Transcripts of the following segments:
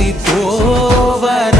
Si tu obra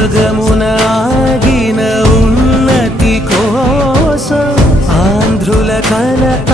మార్గమున ఆగిన ఉన్నతి కోసం ఆంధ్రుల కలత